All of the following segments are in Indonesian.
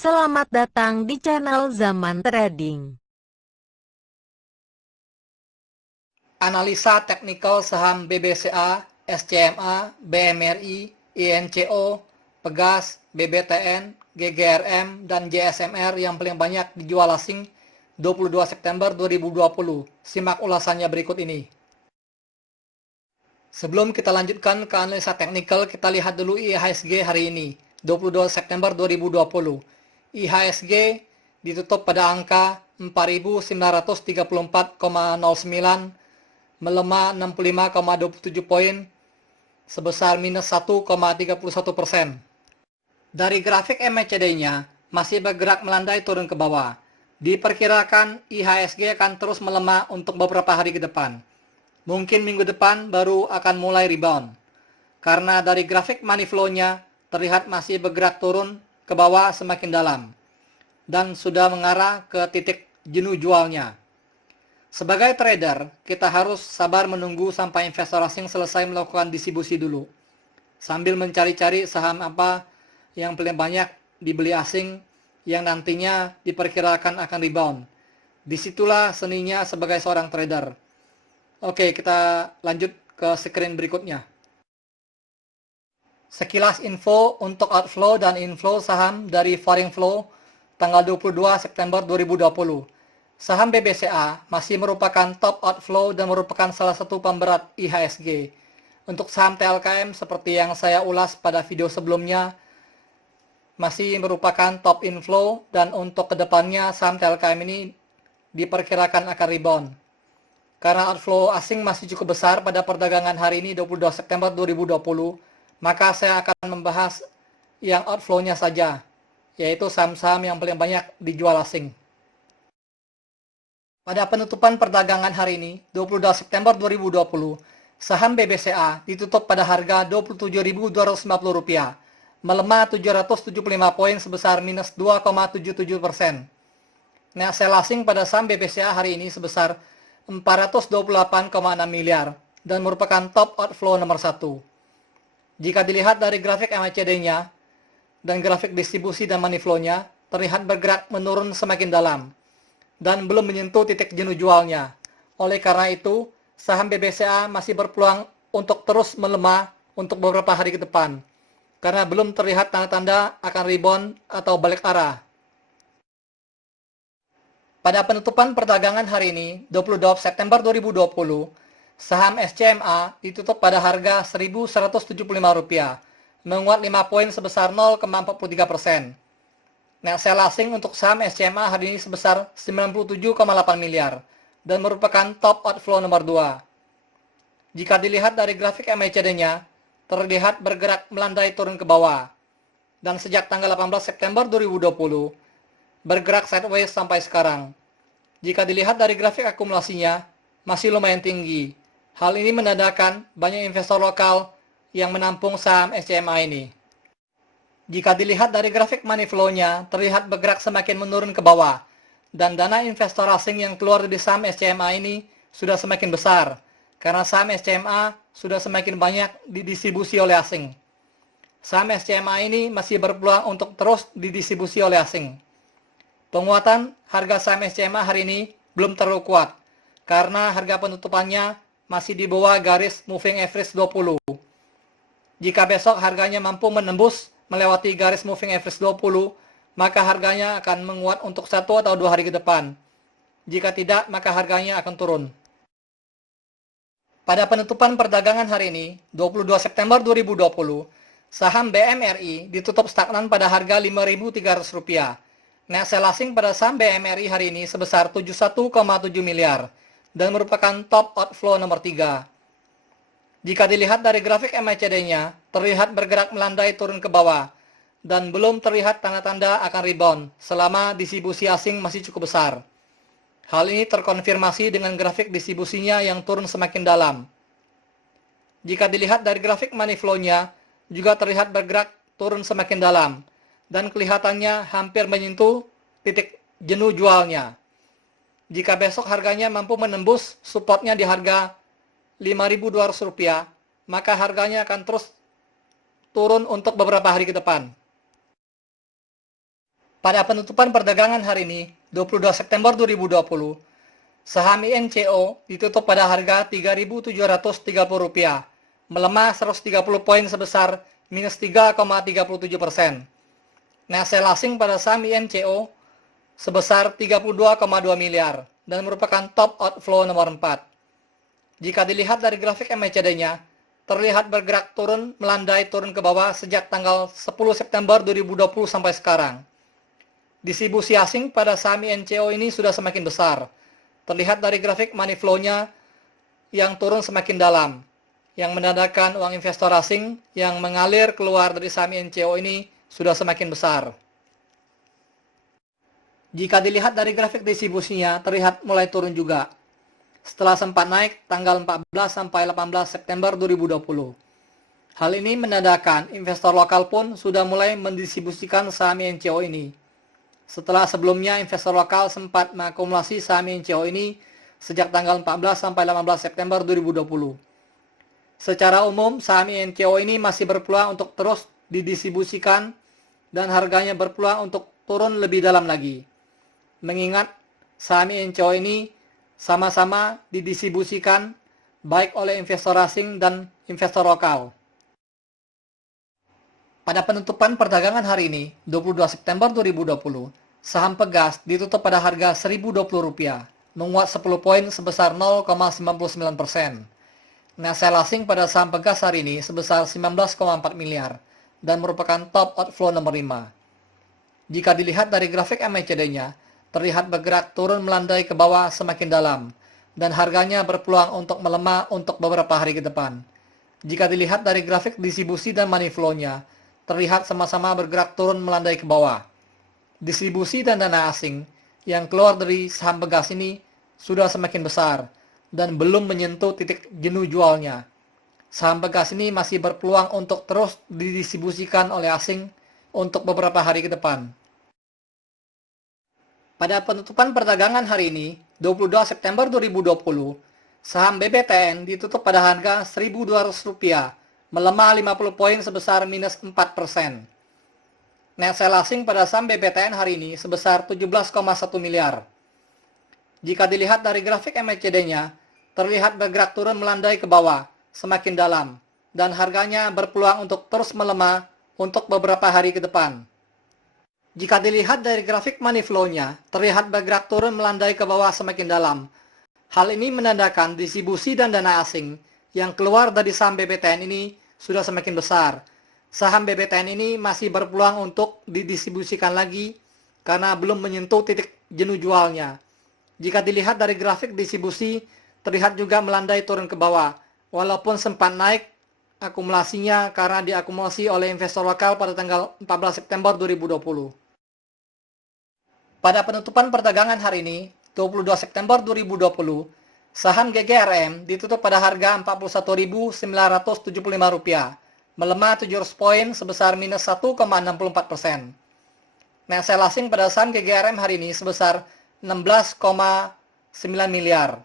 Selamat datang di channel Zaman Trading. Analisa teknikal saham BBCA, SCMA, BMRI, INCO, Pegas, BBTN, GGRM, dan JSMR yang paling banyak dijual asing 22 September 2020. Simak ulasannya berikut ini. Sebelum kita lanjutkan ke analisa teknikal, kita lihat dulu IHSG hari ini, 22 September 2020. IHSG ditutup pada angka 4.934,09, melemah 65,27 poin, sebesar minus 1,31%. Dari grafik MACD-nya, masih bergerak melandai turun ke bawah. Diperkirakan IHSG akan terus melemah untuk beberapa hari ke depan. Mungkin minggu depan baru akan mulai rebound. Karena dari grafik money flow-nya terlihat masih bergerak turun ke bawah semakin dalam. Dan sudah mengarah ke titik jenuh jualnya. Sebagai trader, kita harus sabar menunggu sampai investor asing selesai melakukan distribusi dulu. Sambil mencari-cari saham apa yang paling banyak dibeli asing yang nantinya diperkirakan akan rebound. Disitulah seninya sebagai seorang trader. Oke, kita lanjut ke screen berikutnya. Sekilas info untuk outflow dan inflow saham dari Foreign Flow tanggal 22 September 2020. Saham BBCA masih merupakan top outflow dan merupakan salah satu pemberat IHSG. Untuk saham TLKM seperti yang saya ulas pada video sebelumnya, masih merupakan top inflow dan untuk kedepannya saham TLKM ini diperkirakan akan rebound. Karena outflow asing masih cukup besar pada perdagangan hari ini 22 September 2020, maka saya akan membahas yang outflow-nya saja, yaitu saham-saham yang paling banyak dijual asing. Pada penutupan perdagangan hari ini, 22 September 2020, saham BBCA ditutup pada harga Rp27.250, melemah 775 poin sebesar minus 2,77%. Net sell asing pada saham BBCA hari ini sebesar 428,6 miliar dan merupakan top outflow nomor 1. Jika dilihat dari grafik MACD-nya dan grafik distribusi dan money flow-nya, terlihat bergerak menurun semakin dalam dan belum menyentuh titik jenuh jualnya. Oleh karena itu, saham BBCA masih berpeluang untuk terus melemah untuk beberapa hari ke depan, karena belum terlihat tanda-tanda akan rebound atau balik arah. Pada penutupan perdagangan hari ini, 22 September 2020, saham SCMA ditutup pada harga Rp1.175, menguat 5 poin sebesar 0,43%. Net sell asing untuk saham SCMA hari ini sebesar 97,8 miliar dan merupakan top outflow nomor 2. Jika dilihat dari grafik MACD-nya, terlihat bergerak melandai turun ke bawah. Dan sejak tanggal 18 September 2020, bergerak sideways sampai sekarang. Jika dilihat dari grafik akumulasinya, masih lumayan tinggi. Hal ini menandakan banyak investor lokal yang menampung saham SCMA ini. Jika dilihat dari grafik money flow-nya, terlihat bergerak semakin menurun ke bawah. Dan dana investor asing yang keluar dari saham SCMA ini sudah semakin besar, karena saham SCMA sudah semakin banyak didistribusi oleh asing. Saham SCMA ini masih berpeluang untuk terus didistribusi oleh asing. Penguatan harga saham SCMA hari ini belum terlalu kuat, karena harga penutupannya masih di bawah garis moving average 20. Jika besok harganya mampu menembus melewati garis moving average 20, maka harganya akan menguat untuk 1 atau 2 hari ke depan. Jika tidak, maka harganya akan turun. Pada penutupan perdagangan hari ini, 22 September 2020, saham BMRI ditutup stagnan pada harga Rp5.300. Net sell asing pada saham BMRI hari ini sebesar 71,7 miliar dan merupakan top outflow nomor 3. Jika dilihat dari grafik MACD-nya, terlihat bergerak melandai turun ke bawah dan belum terlihat tanda-tanda akan rebound selama distribusi asing masih cukup besar. Hal ini terkonfirmasi dengan grafik distribusinya yang turun semakin dalam. Jika dilihat dari grafik money flow-nya, juga terlihat bergerak turun semakin dalam dan kelihatannya hampir menyentuh titik jenuh jualnya. Jika besok harganya mampu menembus supportnya di harga Rp5.200, maka harganya akan terus turun untuk beberapa hari ke depan. Pada penutupan perdagangan hari ini, 22 September 2020, saham INCO ditutup pada harga Rp3.730, melemah 130 poin sebesar minus 3,37%. Net sell asing pada saham INCO sebesar 32,2 miliar dan merupakan top outflow nomor 4. Jika dilihat dari grafik MACD-nya, terlihat bergerak turun melandai turun ke bawah sejak tanggal 10 September 2020 sampai sekarang. Distribusi asing pada saham INCO ini sudah semakin besar. Terlihat dari grafik money flow-nya yang turun semakin dalam, yang menandakan uang investor asing yang mengalir keluar dari saham INCO ini sudah semakin besar. Jika dilihat dari grafik distribusinya, terlihat mulai turun juga, setelah sempat naik tanggal 14 sampai 18 September 2020. Hal ini menandakan investor lokal pun sudah mulai mendistribusikan saham INCO ini. Setelah sebelumnya investor lokal sempat mengakumulasi saham INCO ini sejak tanggal 14 sampai 18 September 2020. Secara umum, saham INCO ini masih berpeluang untuk terus didistribusikan dan harganya berpeluang untuk turun lebih dalam lagi. Mengingat saham INCO ini sama-sama didistribusikan baik oleh investor asing dan investor lokal. Pada penutupan perdagangan hari ini, 22 September 2020, saham Pegas ditutup pada harga Rp1.020, menguat 10 poin sebesar 0,99%. Net sell asing pada saham Pegas hari ini sebesar 19,4 miliar dan merupakan top outflow nomor 5. Jika dilihat dari grafik MACD-nya, terlihat bergerak turun melandai ke bawah semakin dalam dan harganya berpeluang untuk melemah untuk beberapa hari ke depan. Jika dilihat dari grafik distribusi dan money flow-nya, terlihat sama-sama bergerak turun melandai ke bawah. Distribusi dan dana asing yang keluar dari saham Pegas ini sudah semakin besar dan belum menyentuh titik jenuh jualnya. Saham Pegas ini masih berpeluang untuk terus didistribusikan oleh asing untuk beberapa hari ke depan. Pada penutupan perdagangan hari ini, 22 September 2020, saham BBTN ditutup pada harga Rp1.200, melemah 50 poin sebesar minus 4%. Net sell asing pada saham BBTN hari ini sebesar 17,1 miliar. Jika dilihat dari grafik MACD-nya, terlihat bergerak turun melandai ke bawah, semakin dalam, dan harganya berpeluang untuk terus melemah untuk beberapa hari ke depan. Jika dilihat dari grafik money flow-nya, terlihat bergerak turun melandai ke bawah semakin dalam. Hal ini menandakan distribusi dan dana asing yang keluar dari saham BBTN ini sudah semakin besar. Saham BBTN ini masih berpeluang untuk didistribusikan lagi karena belum menyentuh titik jenuh jualnya. Jika dilihat dari grafik distribusi, terlihat juga melandai turun ke bawah, walaupun sempat naik akumulasinya karena diakumulasi oleh investor lokal pada tanggal 14 September 2020. Pada penutupan perdagangan hari ini, 22 September 2020, saham GGRM ditutup pada harga Rp41.975, melemah 700 poin sebesar minus 1,64%. Net sell asing pada saham GGRM hari ini sebesar 16,9 miliar.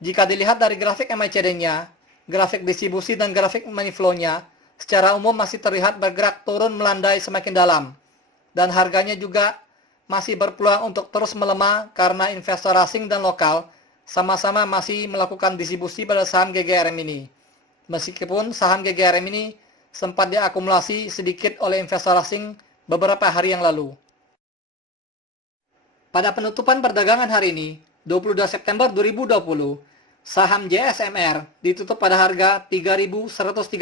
Jika dilihat dari grafik MACD-nya, grafik distribusi dan grafik money flow-nya, secara umum masih terlihat bergerak turun melandai semakin dalam, dan harganya juga masih berpeluang untuk terus melemah karena investor asing dan lokal sama-sama masih melakukan distribusi pada saham GGRM ini. Meskipun saham GGRM ini sempat diakumulasi sedikit oleh investor asing beberapa hari yang lalu. Pada penutupan perdagangan hari ini, 22 September 2020, saham JSMR ditutup pada harga Rp3.130,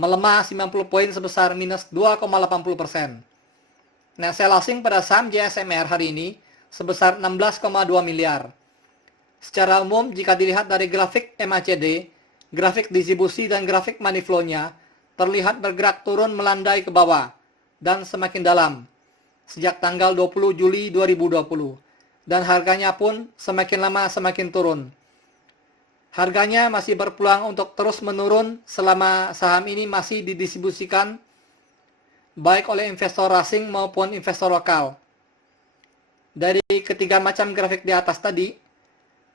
melemah 90 poin sebesar minus 2,80%. Net sell asing pada saham JSMR hari ini sebesar 16,2 miliar. Secara umum, jika dilihat dari grafik MACD, grafik distribusi dan grafik money flow-nya, terlihat bergerak turun melandai ke bawah dan semakin dalam sejak tanggal 20 Juli 2020, dan harganya pun semakin lama semakin turun. Harganya masih berpeluang untuk terus menurun selama saham ini masih didistribusikan baik oleh investor asing maupun investor lokal. Dari ketiga macam grafik di atas tadi,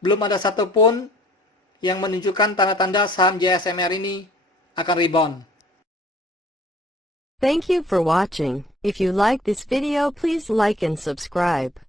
belum ada satupun yang menunjukkan tanda-tanda saham JSMR ini akan rebound. Thank you for watching. If you like this video, please like and subscribe.